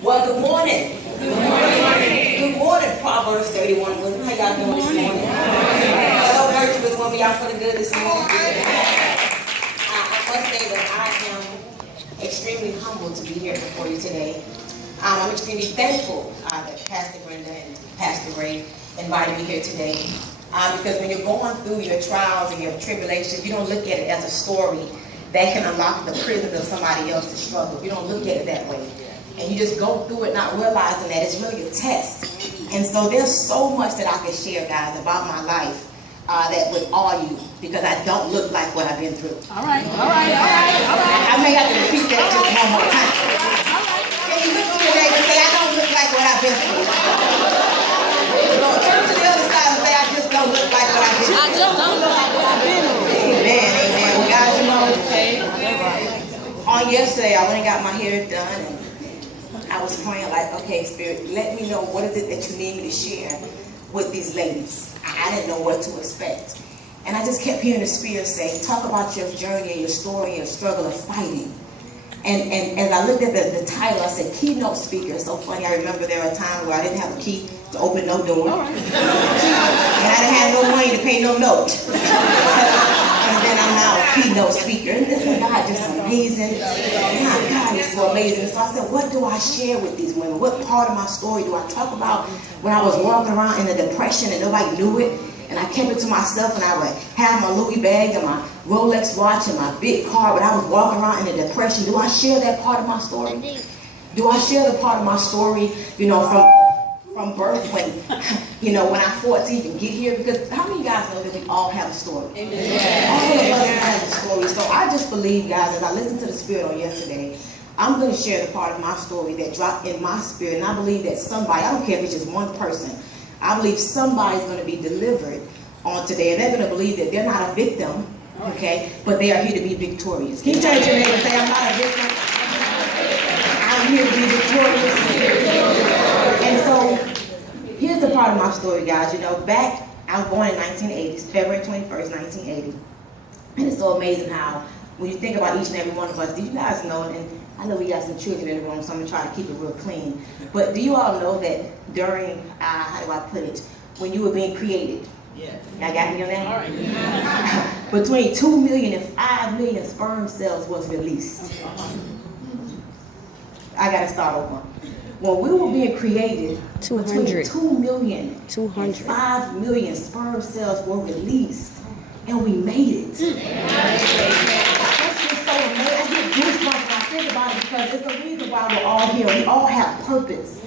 Well, good morning. Good morning. Good morning, Proverbs 31 women. How y'all doing this morning? Hello, virtuous women. Y'all feeling good this morning? I must say that I am extremely humbled to be here before you today. I'm extremely thankful that Pastor Brenda and Pastor Ray invited me here today. Because when you're going through your trials and your tribulations, you don't look at it as a story that can unlock the prison of somebody else's struggle. You don't look at it that way. And you just go through it not realizing that it's really a test. And so there's so much that I can share, guys, about my life that would awe you, because I don't look like what I've been through. All right. I may have to repeat that just one more time. Can you look to your neighbor and say, I don't look like what I've been through? Turn to the other side and say, I just don't look like what I've been through. just don't look like what I've been through. Amen, amen. Well, guys, you know, on yesterday, I went and got my hair done, and I was praying like, okay, Spirit, let me know what is it that you need me to share with these ladies. I didn't know what to expect. And I just kept hearing the Spirit say, talk about your journey and your story and your struggle of fighting. And as I looked at the title, I said, keynote speaker. It's so funny. I remember there were times where I didn't have a key to open no door. And I didn't have no money to pay no note. And then I'm now a keynote speaker. And isn't God just amazing? My God is so amazing. So I said, what do I share with these women? What part of my story do I talk about when I was walking around in a depression and nobody knew it? And I kept it to myself, and I would have my Louis bag and my Rolex watch and my big car, but I was walking around in a depression. Do I share that part of my story? Do I share the part of my story, you know, from birth when, you know, when I fought to even get here? Because how many of you guys know that we all have a story? Amen. All of us have a story. So I just believe, guys, as I listened to the Spirit on yesterday, I'm going to share the part of my story that dropped in my spirit. And I believe that somebody, I don't care if it's just one person, I believe somebody's going to be delivered on today. And they're going to believe that they're not a victim, okay, but they are here to be victorious. Can you turn to your neighbor and say, I'm not a victim? I'm here to be victorious. And so, here's the part of my story, guys. You know, I was born in 1980, February 21st, 1980. And it's so amazing how, when you think about each and every one of us, do you guys know, and I know we got some children in the room, so I'm going to try to keep it real clean. But do you all know that during, how do I put it, when you were being created, y'all got me on that? All right. Between 2 million and 5 million sperm cells was released. I got to start over. When we were being created, between 2 million and 5 million sperm cells were released. And we made it. That's just so amazing. I get goosebumps when I think about it, because it's the reason why we're all here. We all have purpose.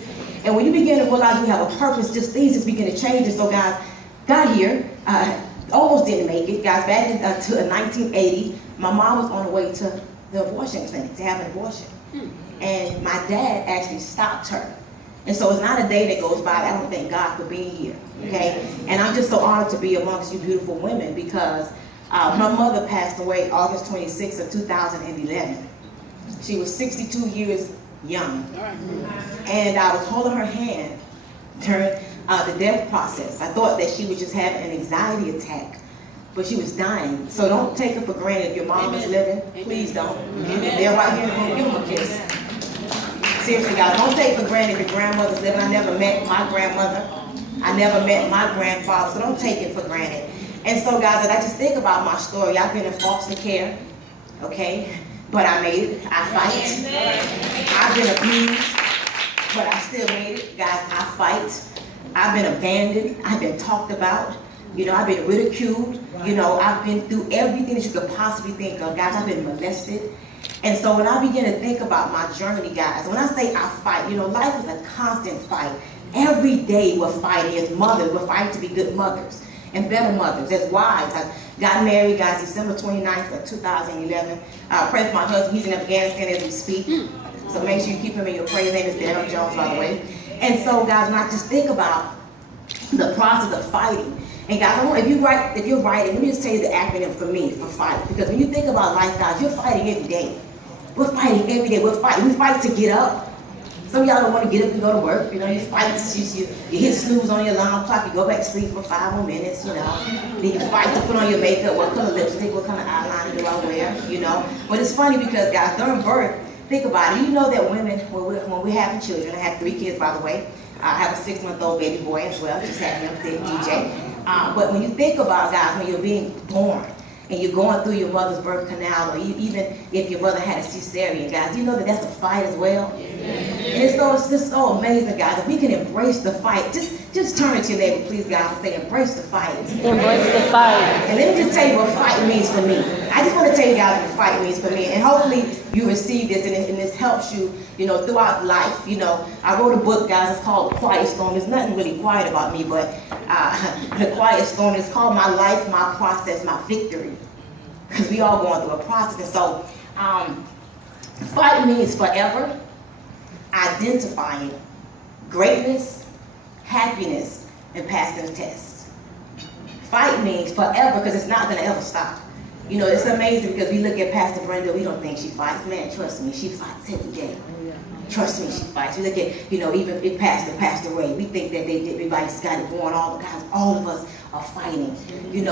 And when you begin to realize you have a purpose, just things just begin to change. And so, guys, got here, almost didn't make it. Guys, back in 1980, my mom was on the way to the abortion clinic to have an abortion. And my dad actually stopped her. And so it's not a day that goes by that I don't thank God for being here, okay? And I'm just so honored to be amongst you beautiful women, because her mother passed away August 26th of 2011. She was 62 years young. And I was holding her hand during the death process. I thought that she was just having an anxiety attack, but she was dying. So don't take it for granted if your mom is living. Please don't. They're right here in the room. Give them a kiss. Seriously, guys, don't take for granted if your grandmother's living. I never met my grandmother. I never met my grandfather, so don't take it for granted. And so, guys, as I just think about my story, I've been in foster care, okay? But I made it. I fight. I've been abused, but I still made it. Guys, I fight. I've been abandoned. I've been talked about. You know, I've been ridiculed. You know, I've been through everything that you could possibly think of. Guys, I've been molested. And so when I begin to think about my journey, guys, when I say I fight, you know, life is a constant fight. Every day we're fighting as mothers. We're fighting to be good mothers and better mothers, as wives. I got married, guys, December 29th of 2011. Pray for my husband. He's in Afghanistan as we speak. So make sure you keep him in your prayers. His name is Darren Jones, by the way. And so, guys, when I just think about the process of fighting, and guys, I want, if you're writing, let me just tell you the acronym for me for fight. Because when you think about life, guys, you're fighting every day. We're fighting every day. We're fighting. We fight to get up. Some of y'all don't want to get up and go to work. You know, you fight. You hit snooze on your alarm clock. You go back to sleep for 5 more minutes. You know, then you fight to put on your makeup. What color lipstick? What kind of eyeliner do I wear? You know. But it's funny because, guys, during birth, think about it. You know that women, when we're having children, I have 3 kids, by the way. I have a 6-month-old baby boy as well, just had him, DJ. But when you think about, guys, when you're being born, and you're going through your mother's birth canal, or even if your mother had a cesarean, guys, you know that that's a fight as well? And it's just so amazing, guys. If we can embrace the fight, just turn to your neighbor, please, guys, and say, embrace the fight. Embrace the fight. And let me just tell you what fight means for me. I just want to tell you guys what fight means for me. And hopefully you receive this, and this helps you, throughout life. I wrote a book, guys, it's called The Quiet Storm. There's nothing really quiet about me, but The Quiet Storm is called My Life, My Process, My Victory. Because we all going through a process. And so, fight means forever identifying greatness, happiness, and passing the test. Fight means forever, because it's not going to ever stop. It's amazing because we look at Pastor Brenda, we don't think she fights. Man, trust me, she fights every day. Trust me, she fights. We look at, even if Pastor Ray, we think that everybody's got it going, all the guys, all of us are fighting.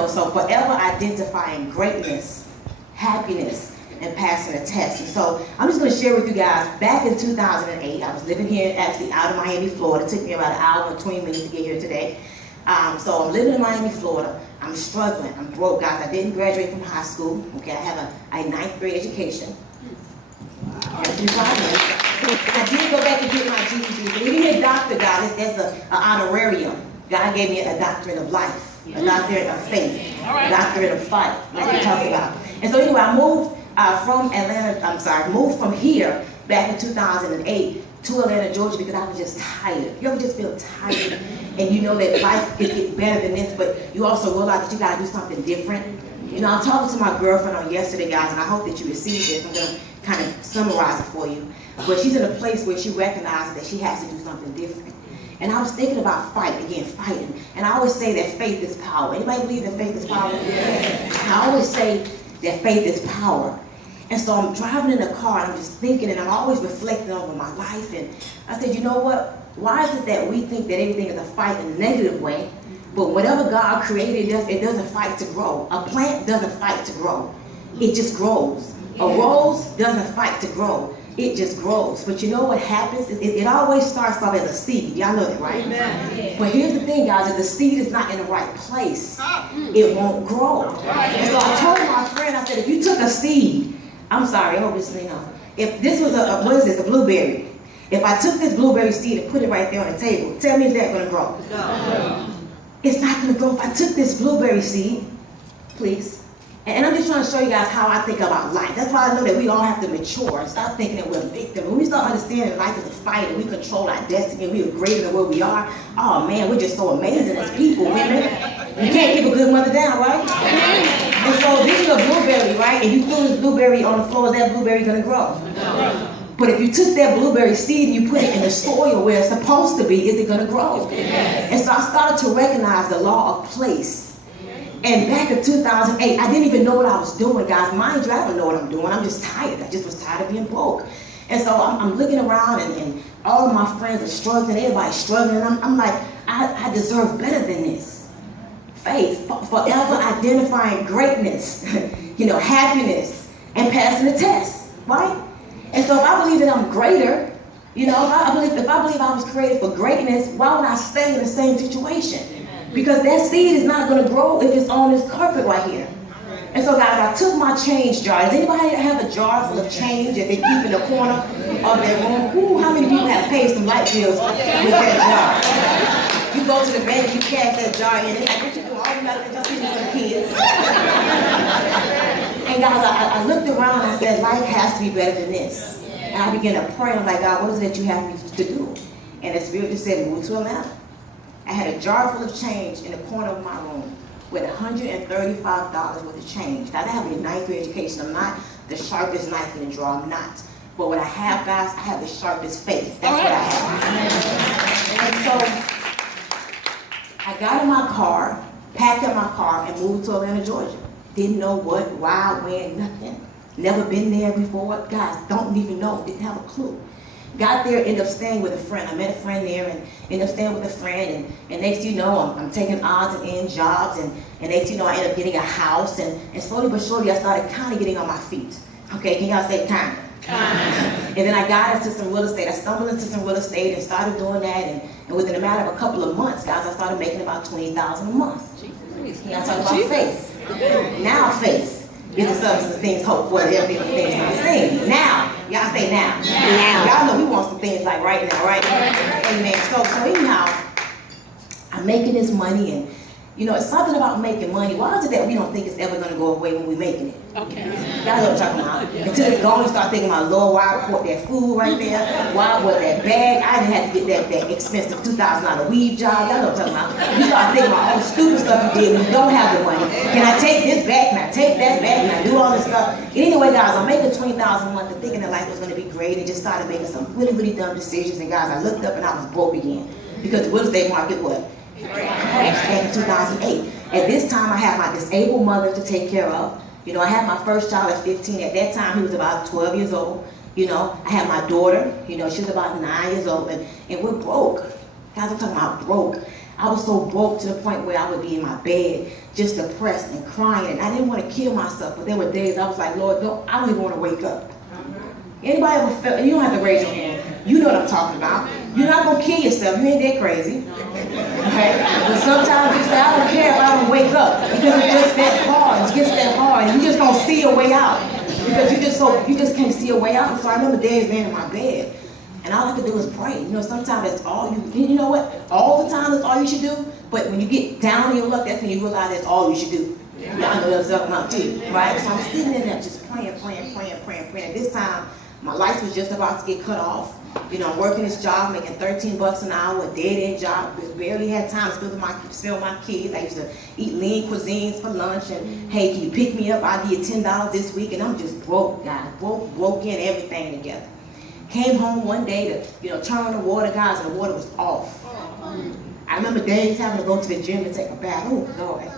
So forever identifying greatness, happiness, and passing a test. And so I'm just going to share with you guys, back in 2008, I was living here actually out of Miami, Florida. It took me about an hour and 20 minutes to get here today. So I'm living in Miami, Florida. I'm struggling. I'm broke, guys. I didn't graduate from high school. Okay, I have a 9th grade education. I did go back and get my GED. But even a doctor, guys, there's an honorarium. God gave me a doctorate of life, a doctorate of faith, a doctorate of fight, like we talked about. And so anyway, I moved moved from here back in 2008 to Atlanta, Georgia, because I was just tired. You ever just feel tired? And you know that life is getting better than this, but you also realize that you got to do something different. I'm talking to my girlfriend on yesterday, guys, and I hope that you receive this. I'm going to kind of summarize it for you. But she's in a place where she recognizes that she has to do something different. And I was thinking about fighting. And I always say that faith is power. Anybody believe that faith is power? I always say that faith is power. And so I'm driving in the car, and I'm just thinking, and I'm always reflecting over my life. And I said, you know what? Why is it that we think that everything is a fight in a negative way? But whatever God created, it doesn't fight to grow. A plant doesn't fight to grow. It just grows. A rose doesn't fight to grow. It just grows. But you know what happens? It always starts off as a seed. Y'all know that, right? Amen. But here's the thing, guys. If the seed is not in the right place, it won't grow. And so I told my friend, I said, if you took a seed, I'm sorry, I hope this is enough. If this was a blueberry. If I took this blueberry seed and put it right there on the table, tell me if that's going to grow. No. It's not going to grow. If I took this blueberry seed, please, and I'm just trying to show you guys how I think about life. That's why I know that we all have to mature and stop thinking that we're victims. When we start understanding life is a fight and we control our destiny and we are greater than where we are, oh man, we're just so amazing as people, women. You can't keep a good mother down, right? And so this is a blueberry, right? And you threw this blueberry on the floor, is that blueberry going to grow? No. But if you took that blueberry seed and you put it in the soil where it's supposed to be, is it going to grow? Yes. And so I started to recognize the law of place. And back in 2008, I didn't even know what I was doing, guys. Mind you, I don't know what I'm doing. I'm just tired. I just was tired of being broke. And so I'm looking around, and all of my friends are struggling. Everybody's struggling. I'm like, I deserve better than this. Faith, forever identifying greatness, happiness, and passing the test, right? And so if I believe that I'm greater, if I believe I was created for greatness, why would I stay in the same situation? Amen. Because that seed is not going to grow if it's on this carpet right here. And so guys, I took my change jar. Does anybody have a jar full of change that they keep in the corner of their room? Ooh, how many people have paid some light bills with that jar? You go to the bank, you cash that jar in, and like, what you do? All you got to just give me some kids. And guys, I looked around and I said, life has to be better than this. And I began to pray. I'm like, God, what is it that you have me to do? And the Spirit just said, move to Atlanta. I had a jar full of change in the corner of my room with $135 worth of change. Now, I have a 9th grade education. I'm not the sharpest knife in the drawer. I'm not. But what I have, guys, I have the sharpest faith. That's what I have. And so I got in my car, packed up my car, and moved to Atlanta, Georgia. Didn't know what, why, when, nothing. Never been there before. Guys, don't even know. Didn't have a clue. Got there, ended up staying with a friend. I met a friend there and ended up staying with a friend. And next thing you know, I'm taking odds and ends jobs. And next thing you know, I ended up getting a house. And slowly but surely, I started kind of getting on my feet. Okay, can y'all say kind? And And then I got into some real estate. I stumbled into some real estate and started doing that. And within a matter of a couple of months, guys, I started making about $20,000 a month. I'm talking about faith. Now faith is the substance of things hoped for, the evidence of things not seen. Now, y'all say now. Y'all know we want some things like right now, right? Amen. So anyhow, I'm making this money, and you know, it's something about making money. Why is it that we don't think it's ever going to go away when we're making it? Okay. Y'all know what I'm talking about. Until it's gone, you start thinking about, Lord, why I bought that food right there? Why was that bag? I didn't have to get that expensive $2,000 weave job. Y'all know what I'm talking about. You start thinking about all the stupid stuff you did when you don't have the money. Can I take this back? Can I take that back? Can I do all this stuff? Anyway, guys, I'm making $20,000 a month and thinking that life was going to be great, and just started making some really, really dumb decisions. And guys, I looked up and I was broke again. Because the real estate market, what? Crashed back in 2008. At this time, I had my disabled mother to take care of. You know, I had my first child at 15. At that time, he was about 12 years old. You know, I had my daughter. You know, she was about 9 years old. And we're broke. Guys, I'm talking about broke. I was so broke to the point where I would be in my bed, just depressed and crying. And I didn't want to kill myself, but there were days I was like, Lord, I don't even want to wake up. Anybody ever felt, and you don't have to raise your hand. You know what I'm talking about. You're not going to kill yourself. You ain't that crazy. Okay? But sometimes you say, I don't care if I don't wake up. Because it's just that hard. It gets that hard. And you just don't see a way out. Because you just can't see a way out. So I remember days laying in my bed. And all I could do was pray. You know, sometimes that's all you know what? All the time that's all you should do. But when you get down in your luck, that's when you realize that's all you should do. Y'all know that's up now too. Right? So I'm sitting in there just praying. At this time, my life was just about to get cut off. You know, I'm working this job, making $13 an hour, a dead-end job. Barely had time to spend with my kids. I used to eat lean cuisines for lunch. And hey, can you pick me up? I'll give you $10 this week. And I'm just broke, guys. Broke in everything together. Came home one day to, you know, turn on the water, guys, and the water was off. I remember days having to go to the gym and take a bath. Oh, Lord.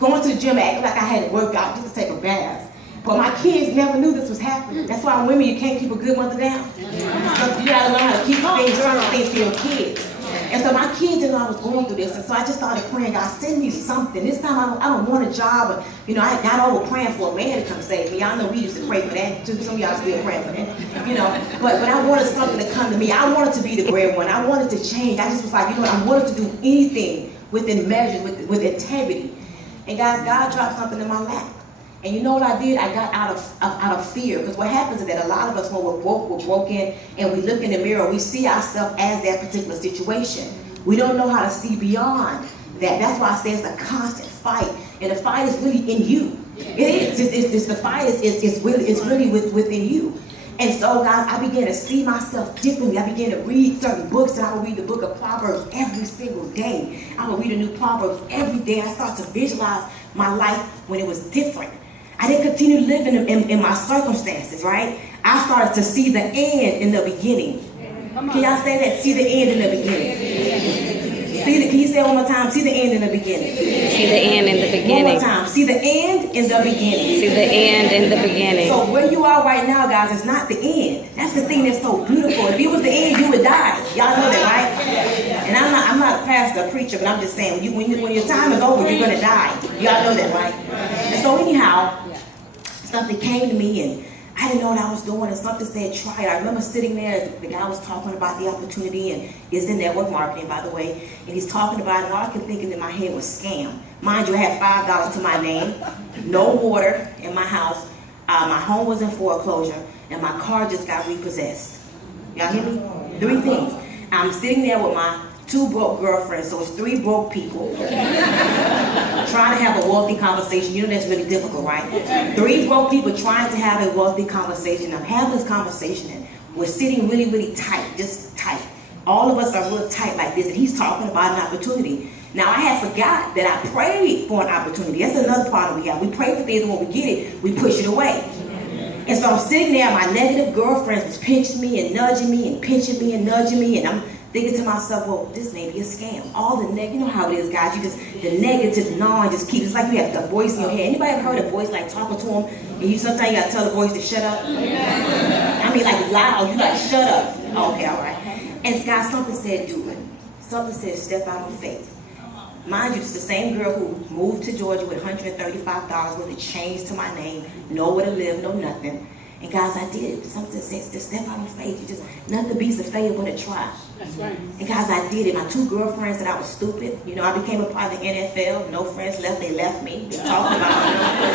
Going to the gym acting like I had to work out just to take a bath. But my kids never knew this was happening. That's why women, you can't keep a good mother down. So you gotta learn how to keep certain things for your kids. And so my kids didn't know I was going through this, and so I just started praying, God, send me something. This time I don't want a job. Or, you know, I got over praying for a man to come save me. Y'all know we used to pray for that too. Some of y'all still praying for that. You know, but I wanted something to come to me. I wanted to be the great one. I wanted to change. I just was like, you know what, I wanted to do anything within measure, with integrity. And guys, God dropped something in my lap. And you know what I did? I got out of fear. Because what happens is that a lot of us, when we're broken, and we look in the mirror, we see ourselves as that particular situation. We don't know how to see beyond that. That's why I say it's a constant fight. And the fight is really in you. It is. The fight is really within you. And so, guys, I began to see myself differently. I began to read certain books, and I would read the book of Proverbs every single day. I would read a new Proverbs every day. I started to visualize my life when it was different. I didn't continue living in my circumstances, right? I started to see the end in the beginning. Can y'all say that? See the end in the beginning. Can you say it one more time? See the end in the beginning. See the end in the beginning. One more time. See the end in the beginning. See the end in the beginning. So where you are right now, guys, is not the end. That's the thing that's so beautiful. If it was the end, you would die. Y'all know that, right? And I'm not a pastor, a preacher, but I'm just saying, when your time is over, you're going to die. Y'all know that, right? And so anyhow, something came to me, and I didn't know what I was doing, and something said, try it. I remember sitting there, the guy was talking about the opportunity, and it's in network marketing, by the way, and he's talking about it, and all I could think in my head was scam. Mind you, I had $5 to my name, no water in my house, my home was in foreclosure, and my car just got repossessed. Y'all hear me? 3 things. I'm sitting there with my 2 broke girlfriends, so it's 3 broke people trying to have a wealthy conversation. You know that's really difficult, right? 3 broke people trying to have a wealthy conversation. I'm having this conversation, and we're sitting really, really tight, just tight. All of us are real tight like this, and he's talking about an opportunity. Now, I had forgot that I prayed for an opportunity. That's another part that we have. We pray for things, and when we get it, we push it away. And so I'm sitting there, my negative girlfriends was pinching me and nudging me and pinching me and nudging me, and I'm thinking to myself, well, this may be a scam. All the you know how it is, guys. You just, the negative gnawing just keeps, it's like you have the voice in your head. Anybody ever heard a voice like talking to them, and you sometimes you gotta tell the voice to shut up? I mean, like loud, you like, shut up. Okay, all right. And guys, something said, do it. Something said, step out on faith. Mind you, it's the same girl who moved to Georgia with $135 with a change to my name, nowhere to live, no nothing. And guys, I did it. Something says to step out on faith. You just, nothing beats a failure but a try. That's right. And guys, I did it. My 2 girlfriends said I was stupid. You know, I became a part of the NFL. No friends left. They left me. They talked about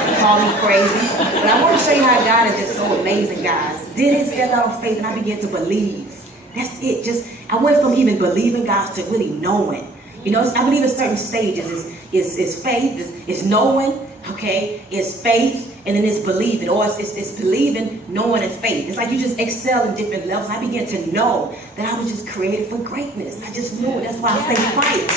me, called me crazy. But I want to show you how God is just so amazing, guys. Did it, step out on faith, and I began to believe. That's it. Just, I went from even believing God to really knowing. You know, I believe in certain stages. It's faith, it's knowing, okay? It's faith, and then it's believing. Or it's believing, knowing, and faith. It's like you just excel in different levels. I began to know that I was just created for greatness. I just knew it. That's why I say fight.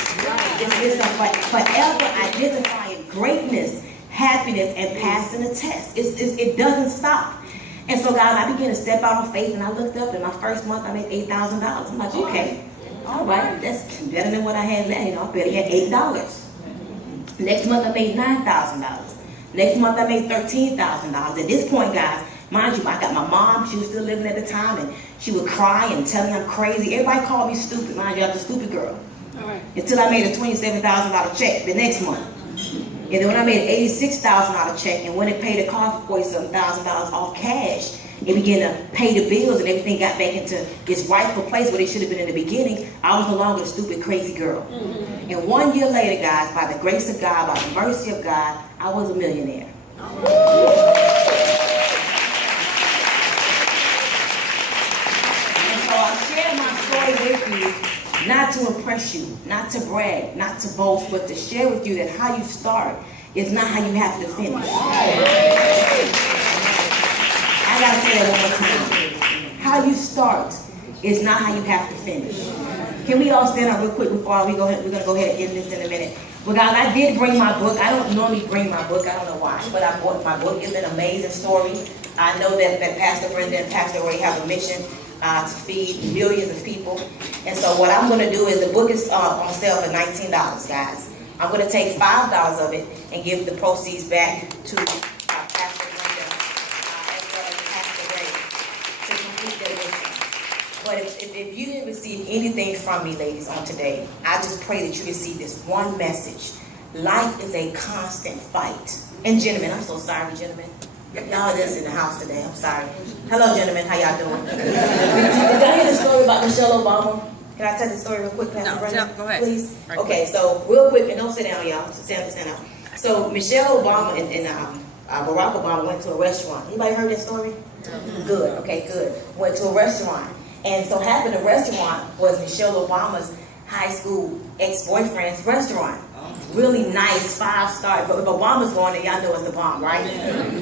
It's a forever identifying greatness, happiness, and passing a test. It doesn't stop. And so, guys, I began to step out on faith, and I looked up, and my first month, I made $8,000. I'm like, okay. All right, that's better than what I had last. You know, I barely had $8. Next month I made $9,000. Next month I made $13,000. At this point, guys, mind you, I got my mom. She was still living at the time, and she would cry and tell me I'm crazy. Everybody called me stupid. Mind you, I was a stupid girl. All right. Until I made a $27,000 check the next month. And then when I made an $86,000 check, and when it paid a car for $47,000 off cash, it began to pay the bills, and everything got back into its rightful place where it should have been in the beginning. I was no longer a stupid, crazy girl. And 1 year later, guys, by the grace of God, by the mercy of God, I was a millionaire. And so I share my story with you, not to impress you, not to brag, not to boast, but to share with you that how you start is not how you have to finish. I gotta say that one more time. How you start is not how you have to finish. Can we all stand up real quick before we're gonna go ahead and end this in a minute? Well, guys, I did bring my book. I don't normally bring my book. I don't know why, but I bought my book. It's an amazing story. I know that Pastor Brenda and Pastor Ray have a mission to feed millions of people. And so what I'm gonna do is, the book is on sale for $19, guys. I'm gonna take $5 of it and give the proceeds back to Pastor Brenda as well as Pastor Ray to complete their mission. But if you didn't receive anything from me, ladies, on today, I just pray that you receive this one message. Life is a constant fight. And gentlemen, I'm so sorry, gentlemen. Y'all just in the house today. I'm sorry. Hello, gentlemen. How y'all doing? Did y'all hear the story about Michelle Obama? Can I tell the story real quick, Pastor Brenda? Go ahead. Please. Okay, so real quick, and don't sit down, y'all. Stand up. So Michelle Obama and Barack Obama went to a restaurant. Anybody heard that story? Good. Okay, good. Went to a restaurant, and so happened the restaurant was Michelle Obama's high school ex-boyfriend's restaurant. Really nice 5-star. If Obama's going there, y'all know it's the bomb, right?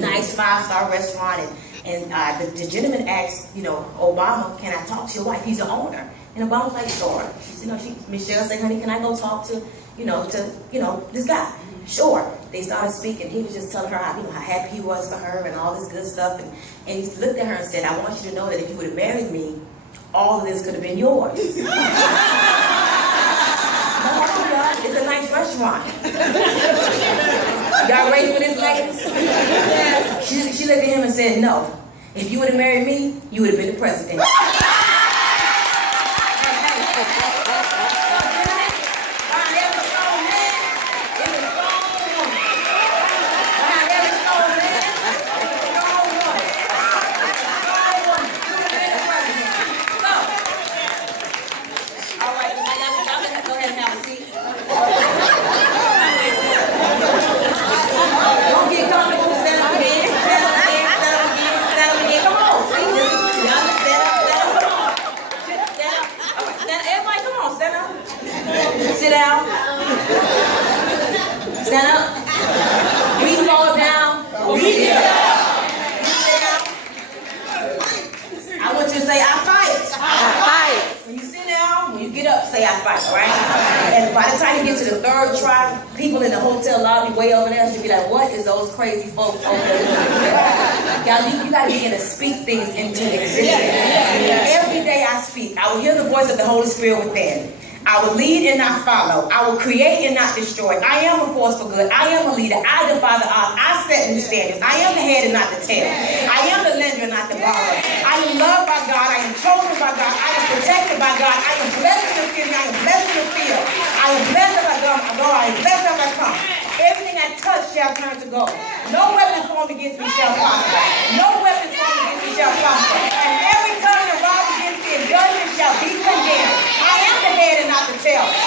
Nice 5-star restaurant, and the gentleman asked, Obama, can I talk to your wife? He's the owner. And Obama was like, sure. Michelle said, honey, can I go talk to this guy? Sure. They started speaking. He was just telling her how happy he was for her and all this good stuff. And he looked at her and said, I want you to know that if you would have married me, all of this could have been yours. It's a nice restaurant. Y'all ready for this, ladies? She looked at him and said, no. If you would have married me, you would have been the president. Sit down. Stand up. Breathe fall down. Breathe up. Sit down. I want you to say, I fight. I fight. When you sit down, when you get up, say, I fight, all right? And by the time you get to the third try, people in the hotel lobby way over there should be like, what is those crazy folks over there? Guys, you got to begin to speak things into existence. Every day I speak, I will hear the voice of the Holy Spirit within. I will lead and not follow. I will create and not destroy. I am a force for good. I am a leader. I defy the odds. I set new standards. I am the head and not the tail. I am the lender and not the borrower. I am loved by God. I am chosen by God. I am protected by God. I am blessed in the city. I am blessed in the field. I am blessed as I go. I am blessed as I come. Everything I touch shall turn to gold. No weapon formed against me shall prosper. No weapon formed against me shall prosper. And every tongue that rises against thee in judgment shall be condemned. I am the head and not the tail.